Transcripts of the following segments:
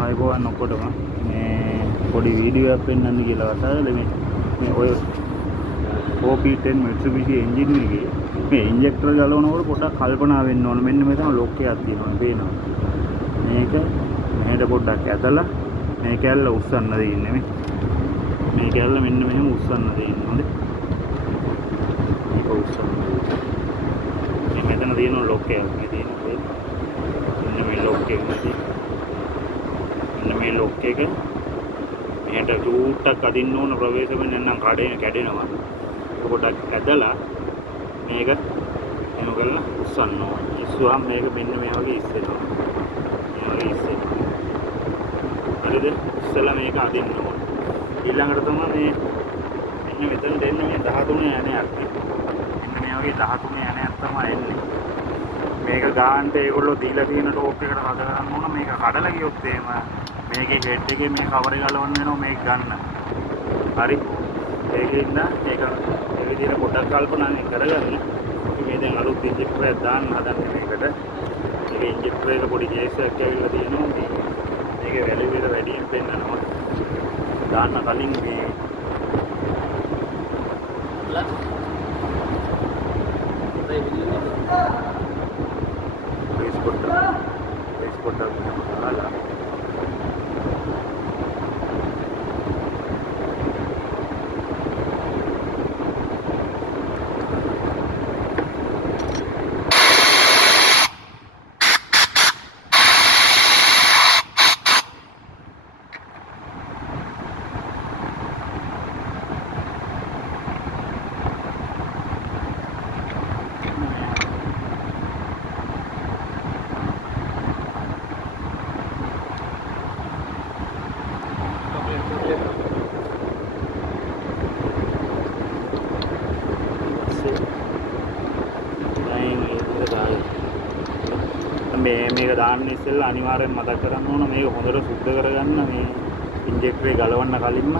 ආයිබෝවන් ඔක්කොටම මේ පොඩි වීඩියෝ එකක් පෙන්වන්න කියලා වතාවල මේ ඔය OP10 Mitsubishi එන්ජින් එකේ මේ ඉන්ජෙක්ටර් ගලවනකොට පොඩ්ඩක් කල්පනා වෙන්න ඕන. මෙන්න මෙතන ලොක් එකක් තියෙනවා පේනවා. මේක මෙහෙට පොඩ්ඩක් ඇදලා මේ කැල්ල උස්සන්න දෙන්නේ මේ කැල්ල මෙන්න මෙහෙම උස්සන්න දෙන්නේ. හොඳේ. මේක උස්සන්න. මේ මෙතන තියෙන ලොක් එකක් මේ තියෙනවා. මෙන්න මේ ලොක් එක මෙන්න මේ ලොක් එක මෙහෙට චූට්ටක් අදින්න ඕන ප්‍රවේශ වෙන්න නම් කැඩෙනවා. ඒක පොඩ්ඩක් ඇදලා මේක එනු කරලා උස්සන්න ඕන. ඉස්සුවාම මේක මෙන්න මේ වගේ ඉස්සෙනවා. මේ වගේ ඉස්සෙනවා. හරිද? ඉස්සලා මේක අදින්න ඕන. ඊළඟට තමයි මේ මෙන්න මෙතන දෙන්න මේ 13 යන්නයක්. මෙන්න මේ වගේ 13 යන්නයක් තමයි එන්නේ. මේක ගානට ඒගොල්ලෝ දීලා තියෙන ටෝප් එකට හද ගන්න ඕන. මේක කඩලා ගියොත් එහෙම මේකේ හෙඩ් එකේ මේ කවර් එක ගලවන්න වෙනවා මේක ගන්න. හරි. ඒකින්ද ඒක ඒ විදිහට පොඩ්ඩක් කල්පනා කරගන්න. මේ දැන් අලුත් ඉන්ජෙක්ටර් එකක් දාන්න හදන්නේ මේකට. මේක ඉන්ජෙක්ටර් එක පොඩි කේස් එකක් ඇවිල්ලා තියෙනවා. මේක වැලි වල වැඩියෙන් පෙන්නනවා. දාන්න කලින් මේ බේස් පොඩ්ඩක් දාලා මේක දාන්න ඉස්සෙල්ලා අනිවාර්යෙන් මතක් කරගන්න ඕන මේක හොඳට සුද්ධ කරගන්න මේ ඉන්ජෙක්ටරේ ගලවන්න කලින්ම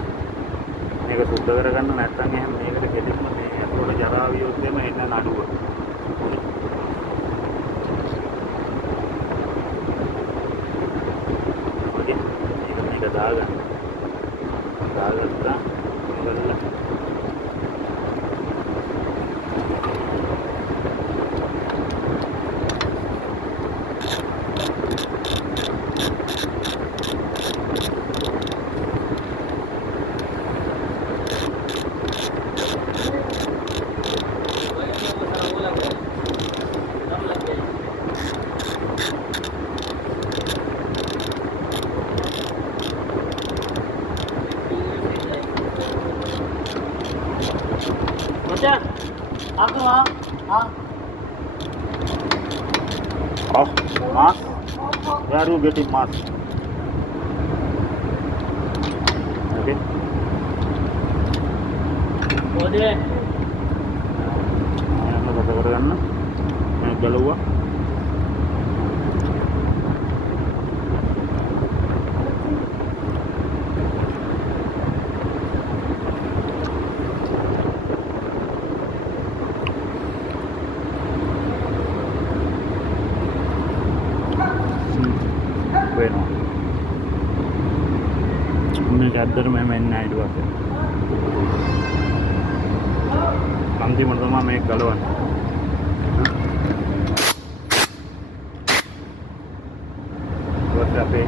මේක සුද්ධ කරගන්න නැත්නම් එහෙනම් මේකට කෙලින්ම මේ ඇතුළට ජරා වියොත් එම එන්න නඩුව. හරි. මේක දාගත්තා. මොකද Aku mask. Where are you getting mask? Okay. Boleh. Ayo kita kerjakan. Naik dulu. Bueno, මේක ඇත්තටම මෙහෙම එන්නේ නැහැ ඊට පස්සේ. අන්තිමට තමයි මේක ගලවන්නේ. ඊට අපේ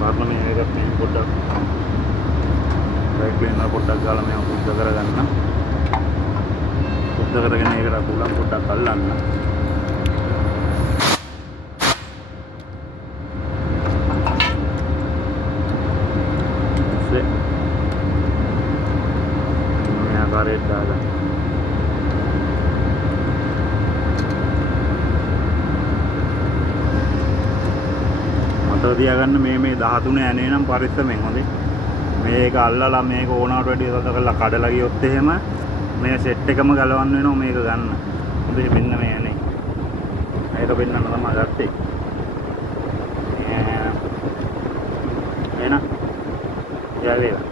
පාර්ලිමේ එකත් මේ පොඩ්ඩක් රයිට් වෙන පොඩ්ඩක් ගාලා මේක සුද්ධ කරගන්න. සුද්ධ කරගෙන ඒකට අකුලම් පොඩ්ඩක් අල්ලන්න. ආකාරයට දාගන්න. මතක තියාගන්න මේ 13 යන්නේ නම් පරිස්සමෙන් හොඳේ. මේක අල්ලලා මේක ඕනකට වැඩි සද කරලා කඩලා ගියොත් එහෙම මේ සෙට් එකම ගලවන්න වෙනවා මේක ගන්න. හොඳේ මෙන්න මේ යන්නේ. ඒක පෙන්නන්න තමයි ගත්තේ. එන. යා වේවා.